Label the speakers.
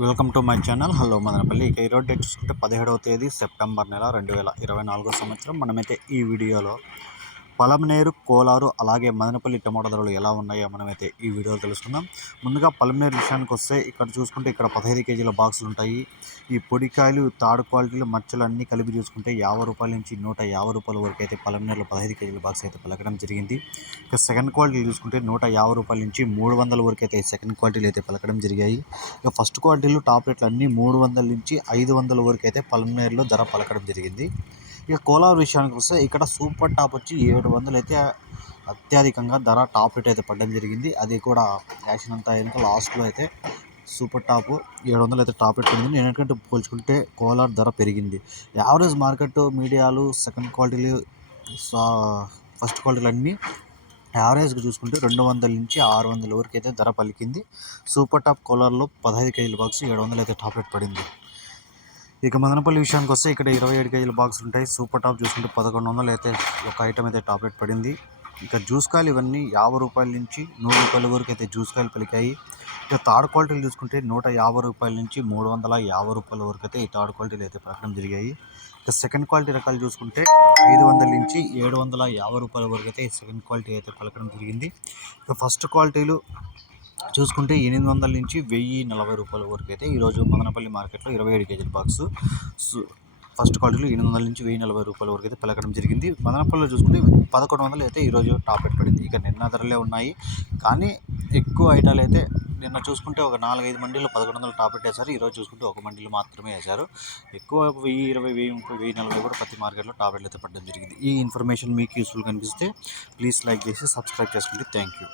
Speaker 1: Welcome to my channel. Hello Madanapalle. ఇక ఈరోజు date చూసుకుంటే పదిహేడవ తేదీ సెప్టెంబర్ నెల రెండు వేల ఇరవై నాలుగో సంవత్సరం. మనమైతే ఈ వీడియోలో పలమనేరు కోలారు అలాగే మదనపల్లి టమాటా ధరలు ఎలా ఉన్నాయో మనమైతే ఈ వీడియోలో తెలుసుకుందాం. ముందుగా పలమనేరు విషయానికి వస్తే ఇక్కడ చూసుకుంటే ఇక్కడ పదహైదు కేజీల బాక్సులు ఉంటాయి. ఈ పొడికాయలు తాడు క్వాలిటీలు మచ్చలు అన్నీ కలిపి చూసుకుంటే యాభై రూపాయల నుంచి నూట యాభై రూపాయల వరకు అయితే పలమనేరులో పదహైదు కేజీల బాక్స్ అయితే పలకడం జరిగింది. ఇక సెకండ్ క్వాలిటీ చూసుకుంటే నూట యాభై రూపాయల నుంచి మూడు వందల వరకు అయితే సెకండ్ క్వాలిటీలు అయితే పలకడం జరిగాయి. ఇక ఫస్ట్ క్వాలిటీలు టాప్ రేట్లు అన్నీ మూడు వందల నుంచి ఐదు వందల వరకు అయితే పలమనేరులో ధర పలకడం జరిగింది. ఇక కోలార్ విషయానికి వస్తే ఇక్కడ సూపర్ టాప్ వచ్చి ఏడు వందలు అయితే అత్యధికంగా ధర టాప్ రేట్ అయితే పడడం జరిగింది. అది కూడా యాక్షన్ అంతా అయినాక లాస్ట్లో అయితే సూపర్ టాప్ ఏడు వందలు అయితే టాప్ రేట్ పడింది. నేను ఎందుకంటే పోల్చుకుంటే కోలార్ ధర పెరిగింది. యావరేజ్ మార్కెట్ మీడియాలు సెకండ్ క్వాలిటీలు ఫస్ట్ క్వాలిటీలు అన్నీ యావరేజ్గా చూసుకుంటే రెండు వందల నుంచి ఆరు వందల వరకు అయితే ధర పలికింది. సూపర్ టాప్ కోలార్లో పదహైదు కేజీల బాక్స్ ఏడు వందలు అయితే టాప్ రేట్ పడింది. ఇక మదనపల్లి విషయానికి వస్తే ఇక్కడ ఇరవై ఏడు కేజీల బాక్సులు ఉంటాయి. సూపర్ టాప్ చూసుకుంటే పదకొండు వందలు అయితే ఒక ఐటమ్ అయితే టాప్ రేట్ పడింది. ఇక జ్యూస్ కాయలు ఇవన్నీ యాభై రూపాయల నుంచి నూరు రూపాయల వరకు అయితే జ్యూస్ కాయలు పలికాయి. ఇక థర్డ్ క్వాలిటీలు చూసుకుంటే నూట యాభై రూపాయల నుంచి మూడు వందల యాభై రూపాయల వరకు అయితే ఈ థర్డ్ క్వాలిటీలు అయితే పలకడం జరిగాయి. ఇక సెకండ్ క్వాలిటీ రకాలు చూసుకుంటే ఐదు వందల నుంచి ఏడు వందల యాభై రూపాయల వరకు అయితే సెకండ్ క్వాలిటీ అయితే పలకడం జరిగింది. ఇక ఫస్ట్ క్వాలిటీలు చూసుకుంటే ఎనిమిది వందల నుంచి వెయ్యి నలభై రూపాయల వరకు అయితే ఈరోజు మదనపల్లి మార్కెట్లో ఇరవై ఏడు కేజీల బాక్స్. ఫస్ట్ క్వాలిటీలో ఎనిమిది వందల నుంచి వెయ్యి నలభై రూపాయల వరకు అయితే పలకడం జరిగింది. మదనపల్లిలో చూసుకుంటే పదకొండు వందలు అయితే ఈరోజు టాప్ రేట్ పడింది. ఇక నిన్న ధరలే ఉన్నాయి. కానీ ఎక్కువ ఐటాలు అయితే నిన్న చూసుకుంటే ఒక నాలుగైదు మండీలు పదకొండు వందలు టాప్ రేట్ వేశారు. ఈరోజు చూసుకుంటే ఒక మండీలో మాత్రమే వేశారు. ఎక్కువ వెయ్యి ఇరవై వెయ్యి ముప్పై వెయ్యి నలభై కూడా ప్రతి మార్కెట్లో టాప్ రేట్లు అయితే పడడం జరిగింది. ఈ ఇన్ఫర్మేషన్ మీకు యూస్ఫుల్ కనిపిస్తే ప్లీజ్ లైక్ చేసి సబ్స్క్రైబ్ చేసుకుంటే థ్యాంక్ యూ.